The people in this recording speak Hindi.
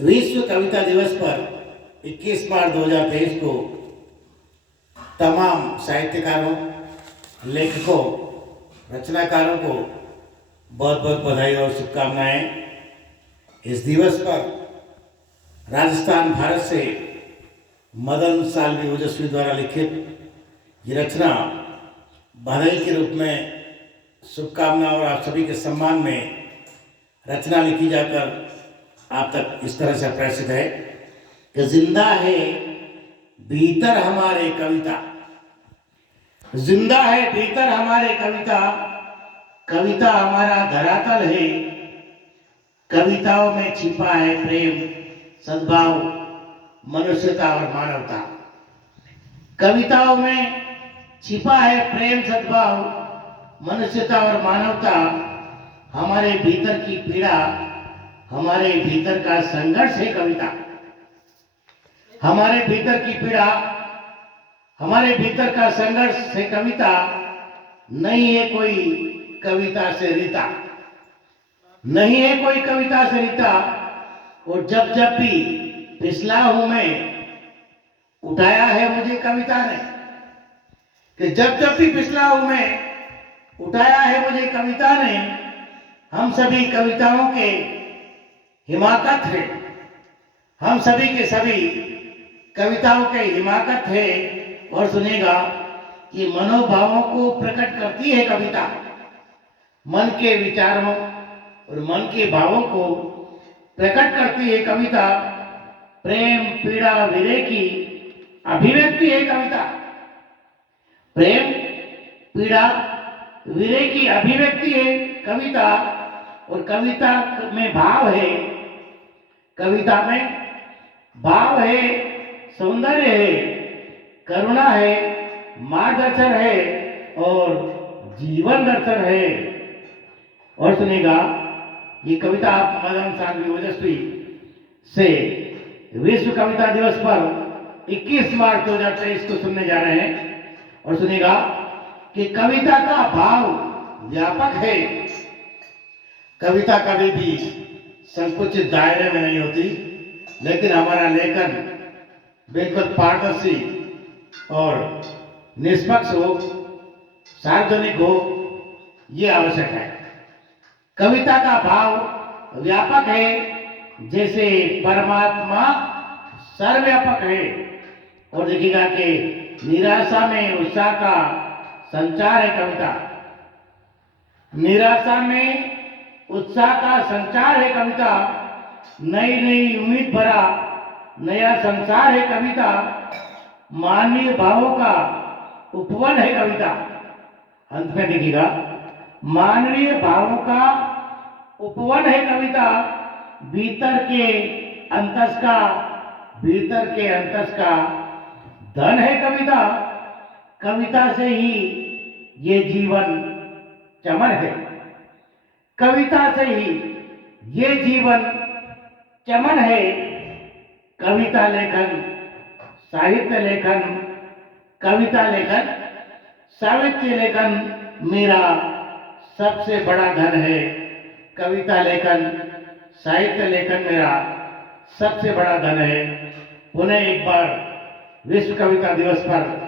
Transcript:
विश्व कविता दिवस पर 21 मार्च 2023 को तमाम साहित्यकारों, लेखकों, रचनाकारों को बहुत बहुत बधाई और शुभकामनाएं। इस दिवस पर राजस्थान भारत से मदन साल्वी ओजस्वी द्वारा लिखित ये रचना बधाई के रूप में शुभकामना और आप सभी के सम्मान में रचना लिखी जाकर आप तक इस तरह से प्रसिद्ध है कि जिंदा है भीतर हमारे कविता, जिंदा है भीतर हमारे कविता, कविता हमारा धरातल है, कविताओं में छिपा है प्रेम, सद्भाव, मनुष्यता और मानवता। कविताओं में छिपा है प्रेम, सद्भाव, मनुष्यता और मानवता। हमारे भीतर की पीड़ा, हमारे भीतर का संघर्ष है कविता। हमारे भीतर की पीड़ा, हमारे भीतर का संघर्ष है कविता। नहीं है कोई कविता से रीता, नहीं है कोई कविता से रीता। और जब जब भी फिसला हूं मैं, उठाया है मुझे कविता ने। कि जब जब भी फिसला हूं मैं, उठाया है मुझे कविता ने। हम सभी कविताओं के हिमाकत है, हम सभी के सभी कविताओं के हिमाकत है। और सुनेगा कि मनोभावों को प्रकट करती है कविता, मन के विचारों और मन के भावों को प्रकट करती है कविता। प्रेम पीड़ा विरह की अभिव्यक्ति है कविता, प्रेम पीड़ा विरह की अभिव्यक्ति है कविता। और कविता में भाव है, कविता में भाव है, सौंदर्य है, करुणा है, मार्गदर्शन है और जीवन दर्शन है। और सुनेगा ये कविता आप मदन साल्वी ओजस्वी से विश्व कविता दिवस पर 21 मार्च 2023 को सुनने जा रहे हैं। और सुनेगा कि कविता का भाव व्यापक है, कविता कभी भी संकुचित दायरे में नहीं होती, लेकिन हमारा लेखन बिल्कुल पारदर्शी और निष्पक्ष हो, सार्वजनिक हो, ये आवश्यक है। कविता का भाव व्यापक है, जैसे परमात्मा सर्वव्यापक है। और देखिएगा कि निराशा में उत्साह का संचार है कविता, निराशा में उत्साह का संचार है कविता। नई नई उम्मीद भरा नया संसार है कविता। मानवीय भावों का उपवन है कविता। अंत में देखिएगा, मानवीय भावों का उपवन है कविता। भीतर के अंतस का, भीतर के अंतस का धन है कविता। कविता से ही ये जीवन चमन है, कविता से ही ये जीवन चमन है। कविता लेखन, साहित्य लेखन, कविता लेखन, साहित्य लेखन मेरा सबसे बड़ा धन है। कविता लेखन, साहित्य लेखन मेरा सबसे बड़ा धन है। पुनः एक बार विश्व कविता दिवस पर